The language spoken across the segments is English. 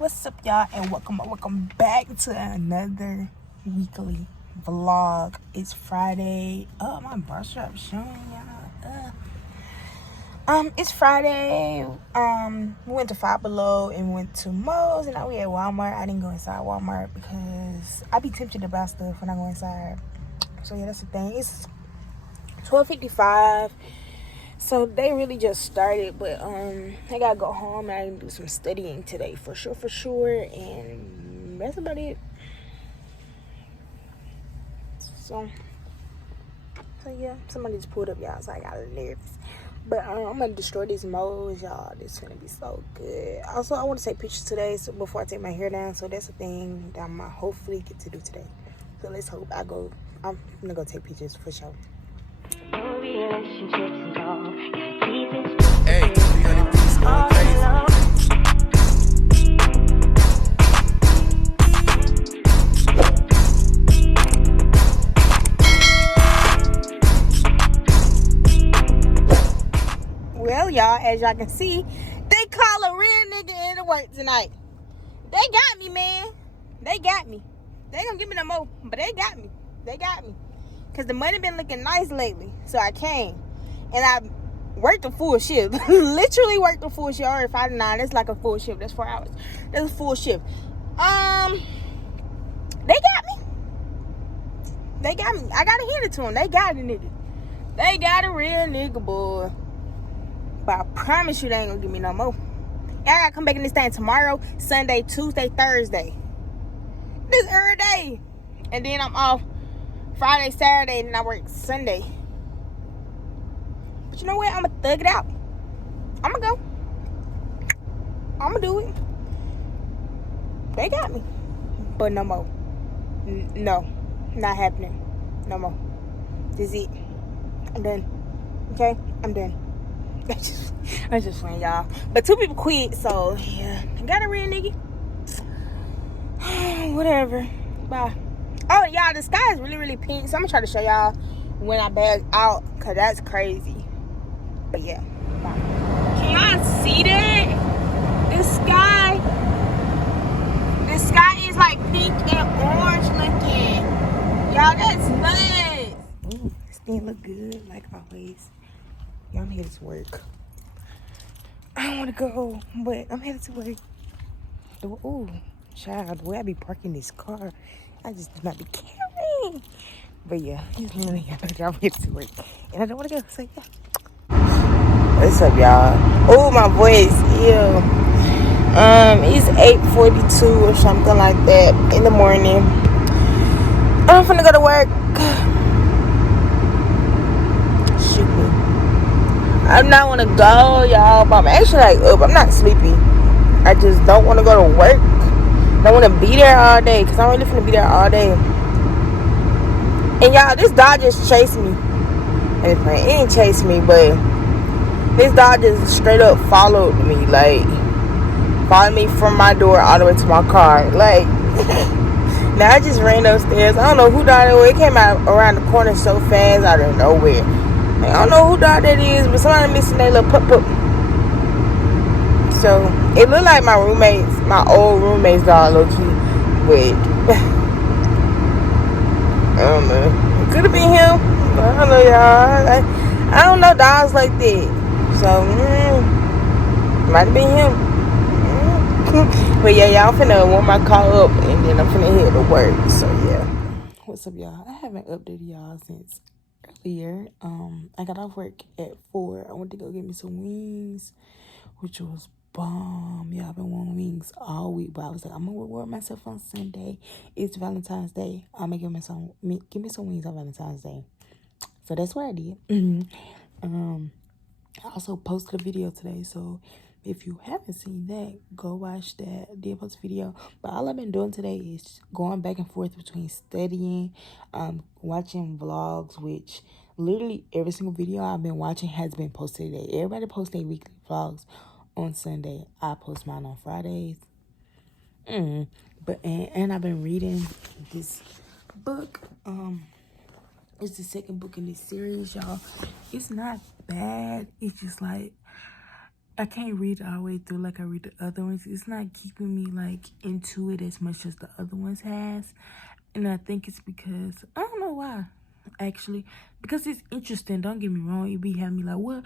What's up, y'all, and welcome back to another weekly vlog. It's Friday. My bar strap showing, y'all. It's Friday. We went to Five Below and went to Moe's, and now we at Walmart. I didn't go inside Walmart because I be tempted to buy stuff when I go inside. So yeah, that's the thing. It's 12:55. So they really just started, but I gotta go home and I can do some studying today for sure, and that's about it. So yeah, somebody just pulled up, y'all, so I got nervous. But I'm gonna destroy these moles, y'all. This is gonna be so good. Also, I want to take pictures today, so before I take my hair down. So that's the thing that I'm gonna hopefully get to do today. So let's hope I'm gonna go take pictures for sure. Hey, 300 piece going crazy. Well, y'all, as y'all can see, they call a real nigga into work tonight. They got me, man. They got me. They ain't gonna give me no more, but they got me. They got me. Because the money been looking nice lately, so I came. And I worked a full shift. Literally worked a full shift. Or 5 to 9, that's like a full shift. That's 4 hours. That's a full shift. They got me. They got me. I gotta hand it to them. They got a nigga. They got a real nigga, boy. But I promise you they ain't gonna give me no more. I gotta come back in this thing tomorrow, Sunday, Tuesday, Thursday. This every day. And then I'm off Friday, Saturday, and I work Sunday. But you know what? I'm gonna thug it out. I'm gonna go. I'm gonna do it. They got me. But no more. No. Not happening. No more. This is it. I'm done. Okay? I'm done. I'm just playing, y'all. But 2 people quit, so yeah. I got a real nigga. Whatever. Bye. Oh, y'all, the sky is really pink, so I'm gonna try to show y'all when I bag out, because that's crazy. But yeah. Bye. Can y'all see that? The sky is like pink and orange looking. Y'all, that's nuts. Ooh, this thing look good, like always. Y'all, I'm headed to work. I don't want to go, but I'm headed to work. Ooh, child, the way I be parking this car, I just do not be caring. But yeah, he's literally I'm headed to work, and I don't want to go. So yeah. What's up, y'all? Oh, my voice, ew. It's 8:42 or something like that in the morning. I'm finna go to work. Shoot me. I not want to go, y'all, but I'm actually like up. I'm not sleepy. I just don't want to go to work. Don't want to be there all day, because I'm really finna be there all day. And y'all, this dog just chased me. It didn't chase me, but this dog just straight up followed me. Like, followed me from my door all the way to my car. Like, now I just ran upstairs. I don't know who dog it was. It came out around the corner so fast out of nowhere. Like, I don't know who dog that is, but somebody missing their little pup. So it looked like my old roommate's dog, low key. But I don't know. It could have been him. I don't know, y'all. I don't know dogs like that. So might have been him. But yeah, y'all, I'm finna warm my car up, and then I'm finna head to work. So yeah. What's up, y'all? I haven't updated y'all since earlier. I got off work at 4. I went to go get me some wings, which was bomb. Yeah, I've been wanting wings all week, but I was like, I'm gonna reward myself on Sunday. It's Valentine's Day. I'm gonna give me some wings on Valentine's Day. So that's what I did. I also posted a video today, so if you haven't seen that, go watch that. I did post a video, but all I've been doing today is going back and forth between studying, watching vlogs, which literally every single video I've been watching has been posted today. Everybody posts their weekly vlogs on Sunday. I post mine on Fridays. But I've been reading this book. It's the second book in this series, y'all. It's not bad. It's just like I can't read it all the way through like I read the other ones. It's not keeping me like into it as much as the other ones has. And I think it's because I don't know why. Actually, because it's interesting. Don't get me wrong. It be having me like what,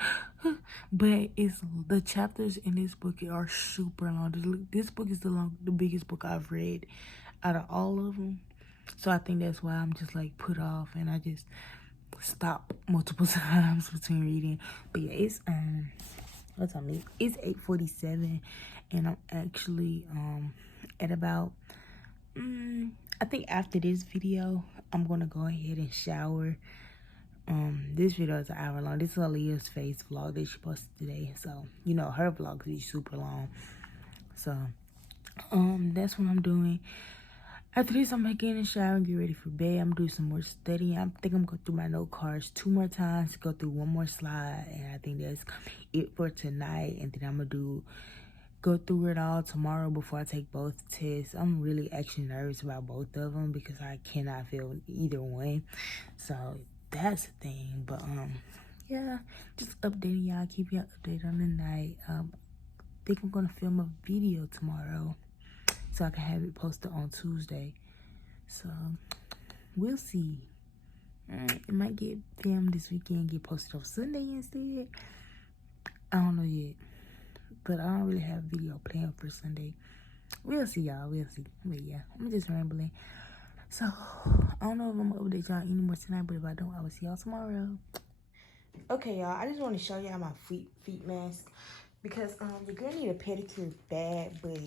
but it's the chapters in this book are super long. This book is the biggest book I've read out of all of them. So I think that's why I'm just like put off, and I just stop multiple times between reading. But yeah, it's what time is it? It's 8:47, and I'm actually at about I think after this video I'm gonna go ahead and shower. This video is an hour long. This is Aaliyah's face vlog that she posted today, so you know her vlogs be super long. So that's what I'm doing. After this, I'm gonna get in the shower and get ready for bed. I'm gonna do some more studying. I think I'm gonna go through my note cards 2 more times, go through 1 more slide, and I think that's it for tonight. And then I'm gonna go through it all tomorrow before I take both tests. I'm really actually nervous about both of them because I cannot feel either one. So that's the thing. But yeah, just updating y'all, keep y'all updated on the night. I think I'm gonna film a video tomorrow so I can have it posted on Tuesday. So we'll see. It might get filmed this weekend, get posted on Sunday instead. I don't know yet, but I don't really have a video planned for Sunday. We'll see, y'all. We'll see. But yeah, I'm just rambling. So I don't know if I'm gonna update y'all anymore tonight, but if I don't, I will see y'all tomorrow. Okay, y'all. I just want to show y'all my feet mask because the girl need a pedicure bad, but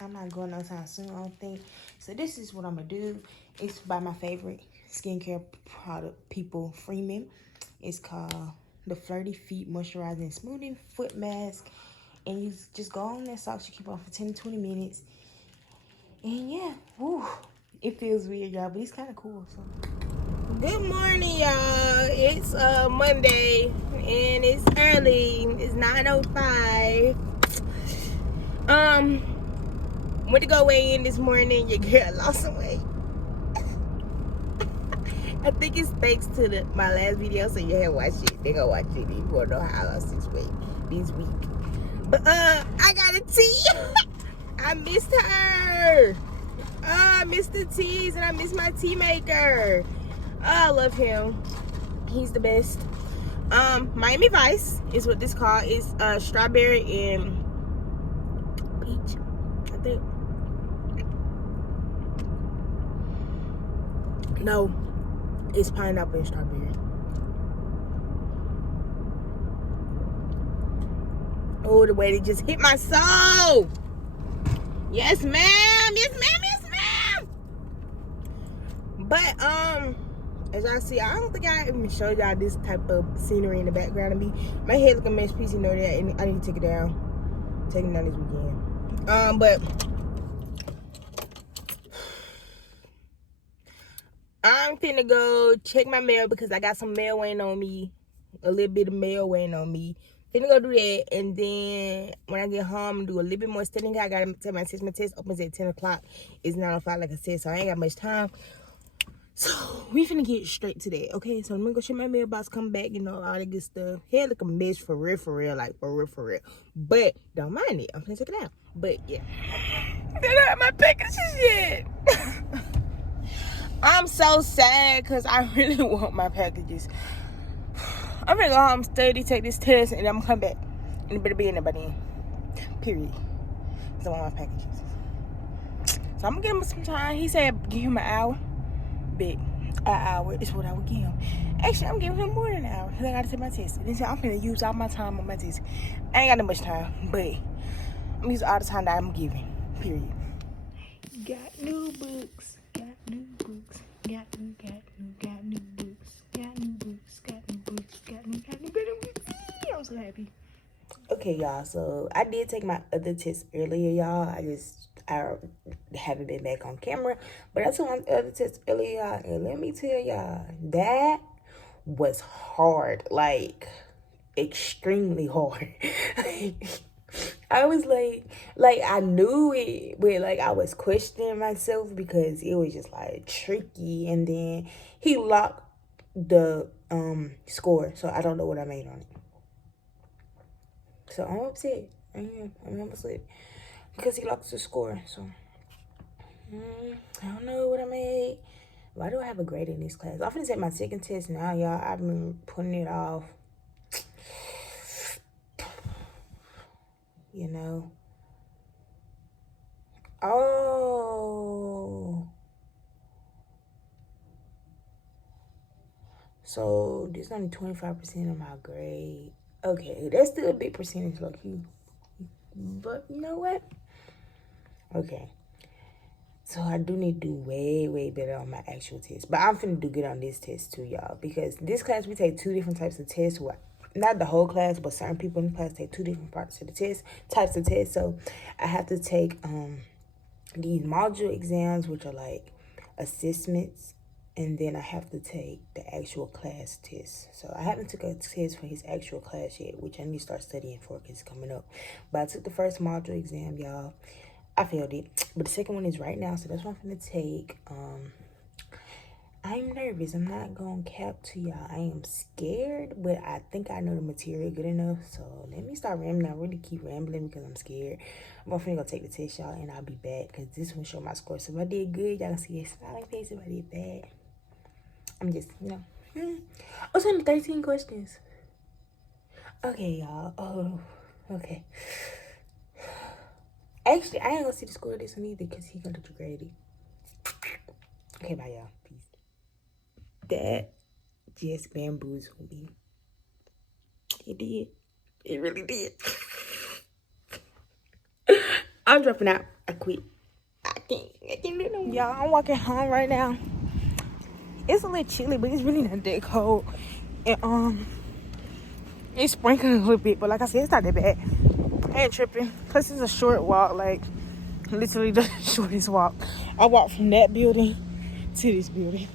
I'm not going no time soon, I don't think. So this is what I'm gonna do. It's by my favorite skincare product, People Freeman. It's called the Flirty Feet Moisturizing Smoothing Foot Mask. And you just go on that socks, you keep on for 10 to 20 minutes. And yeah, woo, it feels weird, y'all, but it's kind of cool. So Good morning, y'all. It's Monday and it's early. It's 9:05. Went to go weigh in this morning. Your girl lost some weight. I think it's thanks to my last video, so you haven't watched it. They go watch it. You wanna know how I lost this weight this week. But I got a tea. I missed her. I missed the teas and I missed my tea maker. I love him. He's the best. Miami Vice is what this called. It's strawberry and peach, I think. No, it's pineapple and strawberry. Oh, the way they just hit my soul. Yes, ma'am. Yes, ma'am. Yes, ma'am. But as y'all see, I don't think I even showed y'all this type of scenery in the background of me. My head look a mess, piece, you know that, and I need to take it down. Take it down this weekend. But I'm finna go check my mail because I got some mail waiting on me. A little bit of mail waiting on me. Finna go do that, and then when I get home, do a little bit more studying. I gotta take my test. My test opens at 10 o'clock. It's 9:05, like I said, so I ain't got much time. So we finna get straight to that, okay? So I'm gonna go check my mailbox, come back, you know, all that good stuff. Hair look a mess for real, like for real. But don't mind it. I'm gonna check it out. But yeah, they don't have my packages yet. I'm so sad because I really want my packages. I'm gonna go home, study, take this test, and I'm gonna come back. And it better be in there by then. Period. So I want my packages. So I'm gonna give him some time. He said give him an hour. Big. An hour is what I would give him. Actually, I'm giving him more than an hour because I gotta take my test. And so I'm gonna use all my time on my test. I ain't got that much time, but I'm gonna use all the time that I'm giving. Period. Got new books. Got new books. Got new books. Got new books. Got new books. Got new books. I'm so happy. Okay, y'all. So I did take my other test earlier, y'all. I haven't been back on camera, but I took my other test earlier, y'all, and let me tell y'all, that was hard, like extremely hard. I was like I knew it, but like I was questioning myself because it was just like tricky, and then he locked the score, so I don't know what I made on it. So I'm upset. I am. I'm upset because he lost the score. So I don't know what I made. Why do I have a grade in this class? I'm finna take my second test now, y'all. I've been putting it off. You know. Oh. So this is only 25% of my grade. Okay, that's still a big percentage, lucky. But you know what? Okay. So I do need to do way, way better on my actual test. But I'm finna do good on this test too, y'all. Because this class, we take 2 different types of tests. Well, not the whole class, but certain people in the class take 2 different parts of the test, types of tests. So I have to take these module exams, which are like assessments. And then I have to take the actual class test. So I haven't took a test for his actual class yet, which I need to start studying for because it's coming up. But I took the first module exam, y'all. I failed it. But the second one is right now, so that's what I'm finna take. I'm nervous. I'm not gonna cap to y'all. I am scared, but I think I know the material good enough. So let me start rambling. I really keep rambling because I'm scared. I'm finna go take the test, y'all, and I'll be back because this one show my score. So if I did good, y'all can see a smiling face. If I did bad, I'm just, it's only 13 questions. Okay, y'all. Oh, okay. Actually, I ain't gonna see the score of this one either because he gonna degrade it. Okay, bye, y'all. Peace. That just bamboozled me. It did. It really did. I'm dropping out. I quit. I can't do no more. Y'all, I'm walking home right now. It's a little chilly, but it's really not that cold. And it's sprinkling a little bit, but like I said, it's not that bad. I ain't tripping. Plus, it's a short walk, like literally the shortest walk. I walked from that building to this building.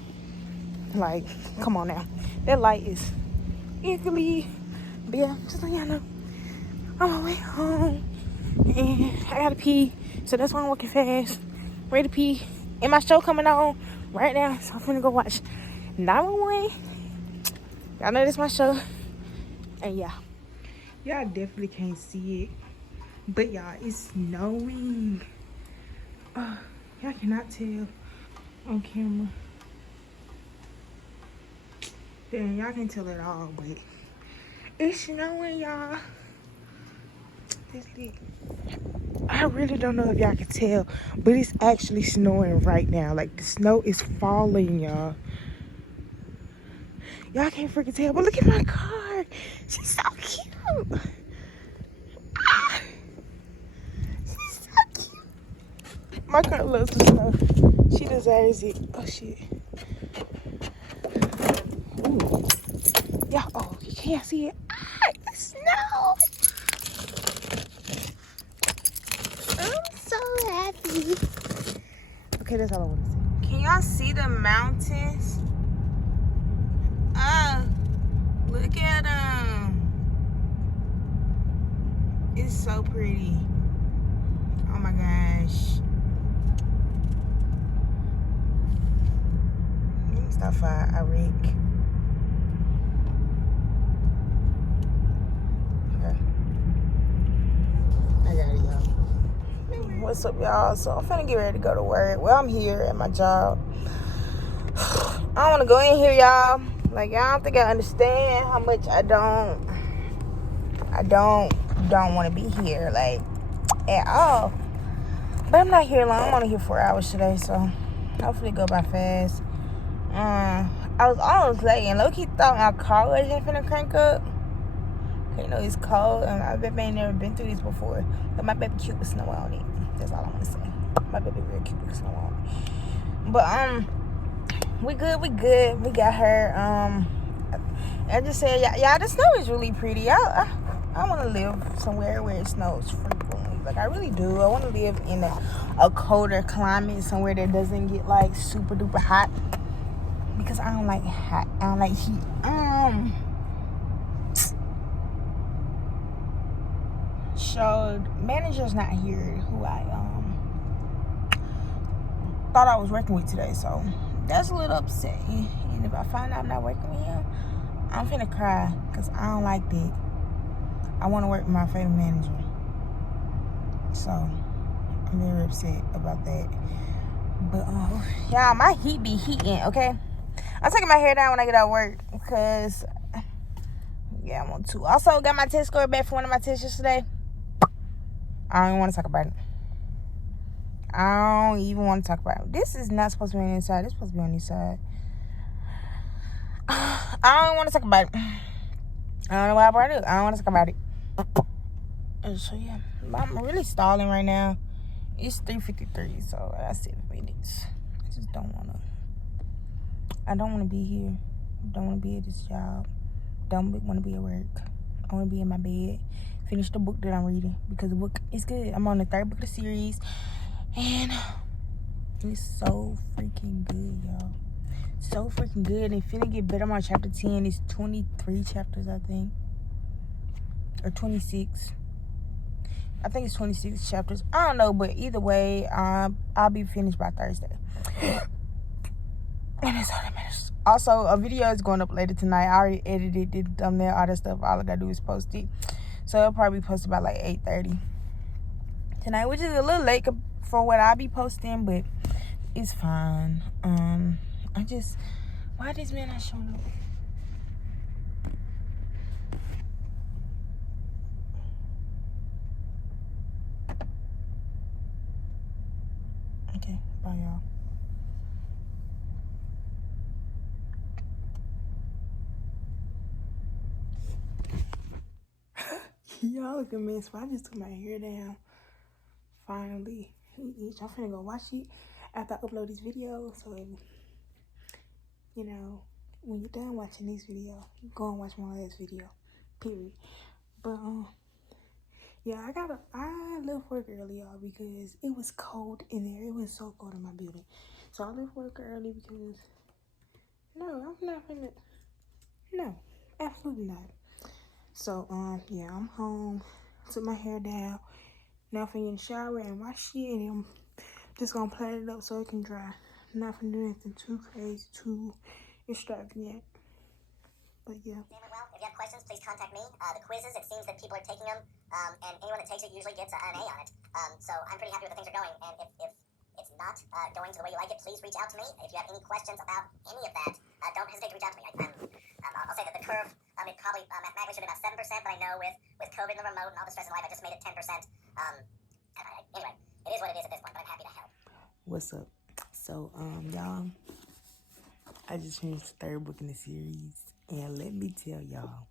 Like, come on now, that light is iffy. But yeah, just like y'all know, I'm on my way home, and I gotta pee, so that's why I'm walking fast, ready to pee. And my show coming on right now, so I'm gonna go watch 911. Y'all know this my show, and yeah. Y'all definitely can't see it, but y'all, it's snowing. Y'all cannot tell on camera. Damn, y'all can't tell at all, but it's snowing, y'all. I really don't know if y'all can tell, but it's actually snowing right now. Like, the snow is falling, y'all. Y'all can't freaking tell, but look at my car. She's so cute. Ah, she's so cute. My car loves the snow. She deserves it. Oh, shit. Ooh. Yeah, oh, you can't see it. Ah, the snow. I'm so happy. Okay, that's all I want to say. Can y'all see the mountains? Look at them. It's so pretty. Oh my gosh. Let me stop by Eric. Okay. I got it, y'all. What's up, y'all? So I'm finna get ready to go to work. Well, I'm here at my job. I don't want to go in here, y'all. Like, y'all don't think I understand how much I don't want to be here, like, at all. But I'm not here long. I'm only here 4 hours today, so hopefully it go by fast. I was almost late, and low-key thought my car wasn't finna crank up. You know, it's cold, and my baby ain't never been through this before. But my baby cute with snow on it. That's all I want to say. My baby real cute with snow on it. But, we good. We got her. I just said, y'all, the snow is really pretty. I want to live somewhere where it snows frequently. Like, I really do. I want to live in a colder climate, somewhere that doesn't get, like, super duper hot. Because I don't like hot. I don't like heat. So, manager's not here who I thought I was working with today. So, that's a little upsetting. And if I find out I'm not working with him, I'm finna cry because I don't like that. I want to work with my favorite manager. So, I'm very upset about that. But, y'all, my heat be heating, okay? I'm taking my hair down when I get out of work because, yeah, I want to. Also, got my test score back for one of my tests yesterday. I don't even want to talk about it. I don't even want to talk about it. This is not supposed to be on the inside. This is supposed to be on the side. I don't want to talk about it. I don't know why I brought it up. I don't want to talk about it. So, yeah. I'm really stalling right now. It's 3:53, so I got 7 minutes. I just don't want to. I don't want to be here. Don't want to be at this job. Don't want to be at work. I want to be in my bed. Finish the book that I'm reading because the book is good. I'm on the 3rd book of the series. And it's so freaking good, y'all. So freaking good. And finna get better. I'm on chapter 10. It's 23 chapters, I think. Or 26. I think it's 26 chapters. I don't know, but either way, I'll be finished by Thursday. And that's all that matters. Also, a video is going up later tonight. I already edited, did the thumbnail, all that stuff. All I gotta do is post it. So it'll probably be posted by like 8:30 tonight, which is a little late for what I'll be posting, but it's fine. Why this man not showing up? Okay, bye y'all. Y'all look a mess. I just took my hair down. Finally. I'm finna go watch it after I upload this video. So, you know, when you're done watching this video, go and watch my last video. Period. But, yeah, I left work early, y'all, because it was cold in there. It was so cold in my building. So I left work early because, no, I'm not finna, no, absolutely not. So, yeah, I'm home. Took my hair down. Now I'm finna get in the shower and wash it, and I'm just gonna plait it up so it can dry. I'm not finna do anything too crazy, too extravagant. But yeah. Well, if you have questions, please contact me. The quizzes, it seems that people are taking them, and anyone that takes it usually gets an A on it. So I'm pretty happy with the things are going, and if it's not going to the way you like it, please reach out to me. If you have any questions about any of that, don't hesitate to reach out to me. I'll say that the curve, it probably mathematically should have been about 7%, but I know with COVID and the remote and all the stress in life, I just made it 10%. Anyway, it is what it is at this point, but I'm happy to help. What's up? So, y'all, I just finished the 3rd book in the series, and let me tell y'all,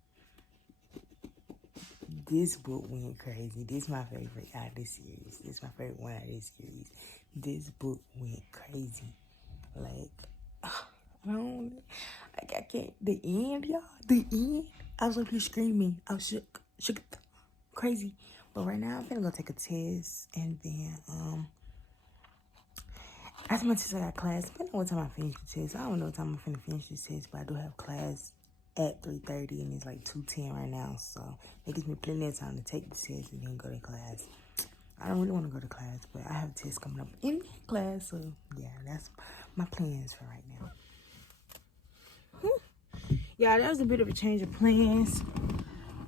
this book went crazy. This is my favorite out of this series. This is my favorite one out of this series. This book went crazy. Like, I can't. The end, y'all. The end. I was up here screaming. I was shook, crazy. But right now, I'm finna go take a test, and then, after my test, I got class. Depending on what time I finish the test. I don't know what time I'm finna finish this test, but I do have class at 3:30, and it's like 2:10 right now. So it gives me plenty of time to take the test and then go to class. I don't really want to go to class, but I have a test coming up in class. So yeah, that's my plans for right now. Yeah, that was a bit of a change of plans.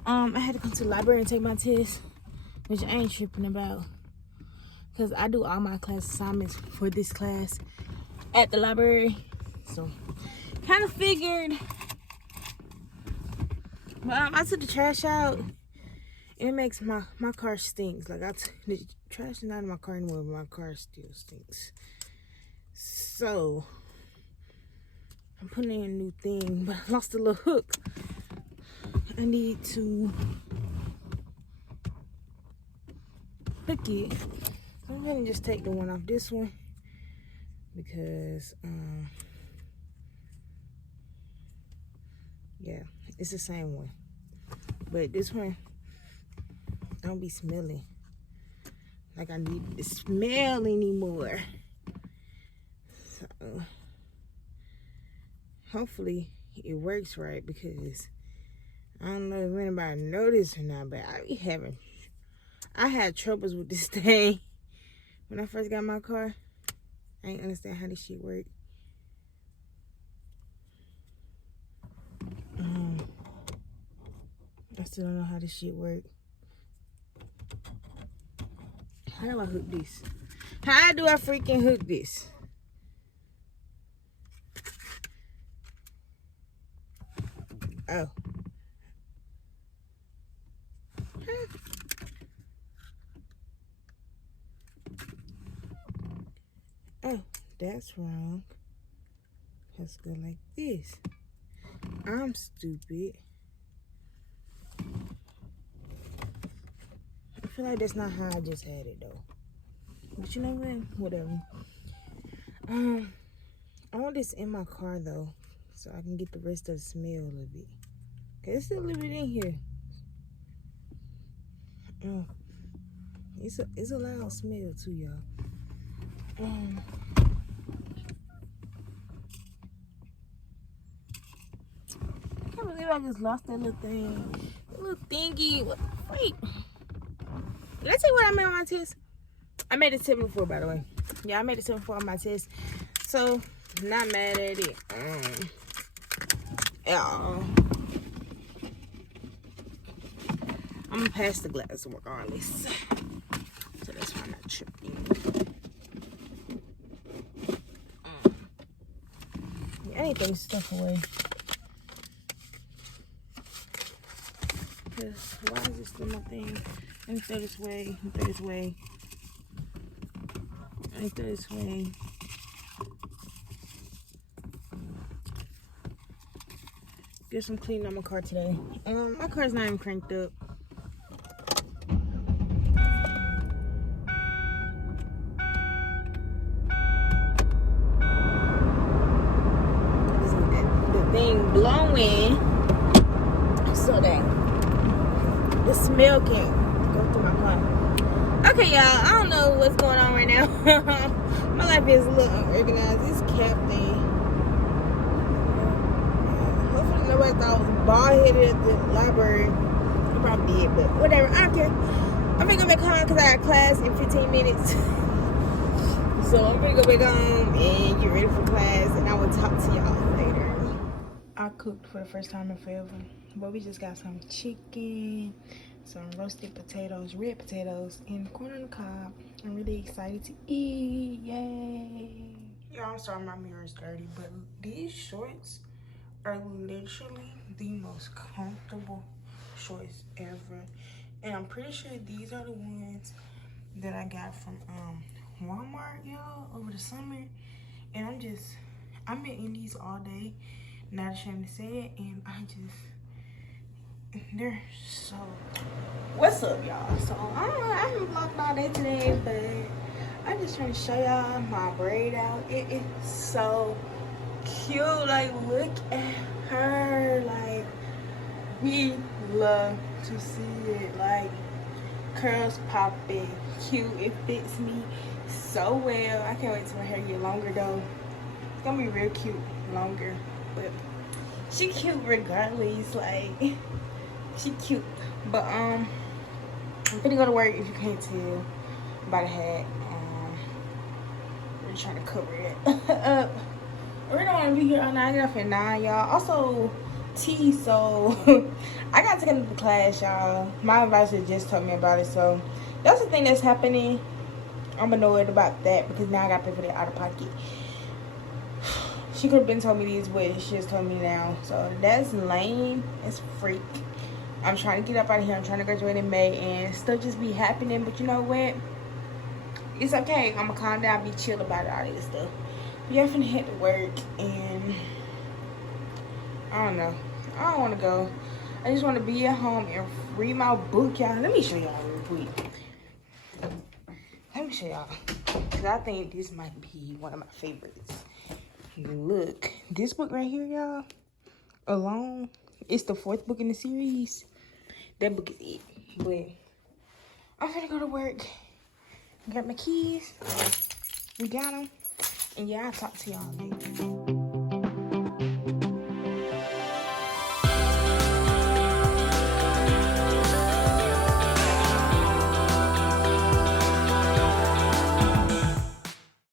I had to come to the library and take my test, which I ain't tripping about, because I do all my class assignments for this class at the library. So, kind of figured. But I took the trash out. It makes my car stinks. Like, the trash is not in my car anymore, but my car still stinks. So, I'm putting in a new thing, but I lost a little hook. I need to hook it. So I'm gonna just take the one off this one because yeah, it's the same one, but this one don't be smelling like I need to smell anymore. So hopefully it works right, because I don't know if anybody noticed or not, but I had troubles with this thing when I first got my car. I ain't understand how this shit worked. I still don't know how this shit work. How do I hook this? How do I freaking hook this? Oh. Oh, that's wrong. Let's go like this. I'm stupid. I feel like that's not how I just had it though. But you know what? Whatever. I want this in my car though, so I can get the rest of the smell of it. Cause it's still a little bit in here. It's a loud smell too, y'all. I can't believe I just lost that little thing. That little thingy. What the freak? Did I tell you what I made on my test? I made a 74, by the way. Yeah, I made a 74 on my test. So, not mad at it. Yeah. I'm gonna pass the glass regardless. So that's why I'm not tripping. Yeah, I need to throw this stuff away. Cause why is this still my thing? Let me throw this away. Let me throw this away. Let me throw this away. Get some cleaning on my car today. My car's not even cranked up. The thing blowing so that the smell can't go through my car. Okay, y'all, I don't know what's going on right now. My life is a little unorganized. This cap thing. Hopefully nobody thought I was bald-headed at the library. I probably did, but whatever. I don't care. I'm gonna go back home because I got class in 15 minutes. So I'm gonna go back home and get ready for class, and I will talk to y'all later. I cooked for the first time in forever, but we just got some chicken, some roasted potatoes, red potatoes, and corn on the cob. I'm really excited to eat. Yay! Y'all, I'm sorry my mirror is dirty, but these shorts are literally the most comfortable shorts ever. And I'm pretty sure these are the ones that I got from Walmart, y'all, over the summer. And I've been in these all day, not ashamed to say it, and they're so, what's up, y'all? So I haven't vlogged all day today, but I'm just trying to show y'all my braid out. It is so cute. Like, look at her. Like, we love to see it. Like, curls popping, cute. It fits me so well. I can't wait till my hair get longer though. It's gonna be real cute longer, but she cute regardless. Like, she cute. But I'm gonna go to work, if you can't tell by the hat. We're trying to cover it up. I really don't want to be here all night. I get off at 9, y'all. Also, tea, so I got to take another class, y'all. My advisor just told me about it, so that's the thing that's happening. I'm annoyed about that because now I got to pay for that out of pocket. She could have been told me these, but she just told me now, so that's lame. It's freak. I'm trying to get up out of here. I'm trying to graduate in May, and stuff just be happening. But you know what? It's okay. I'm gonna calm down, be chill about all this stuff. But yeah, I'm finna head to work, and I don't know. I don't want to go. I just want to be at home and read my book, y'all. Let me show y'all real quick. Let me show y'all, because I think this might be one of my favorites. Look, this book right here, y'all, Alone, it's the 4th book in the series. That book is it. But I'm gonna go to work, got my keys, we got them, and yeah, I'll talk to y'all later.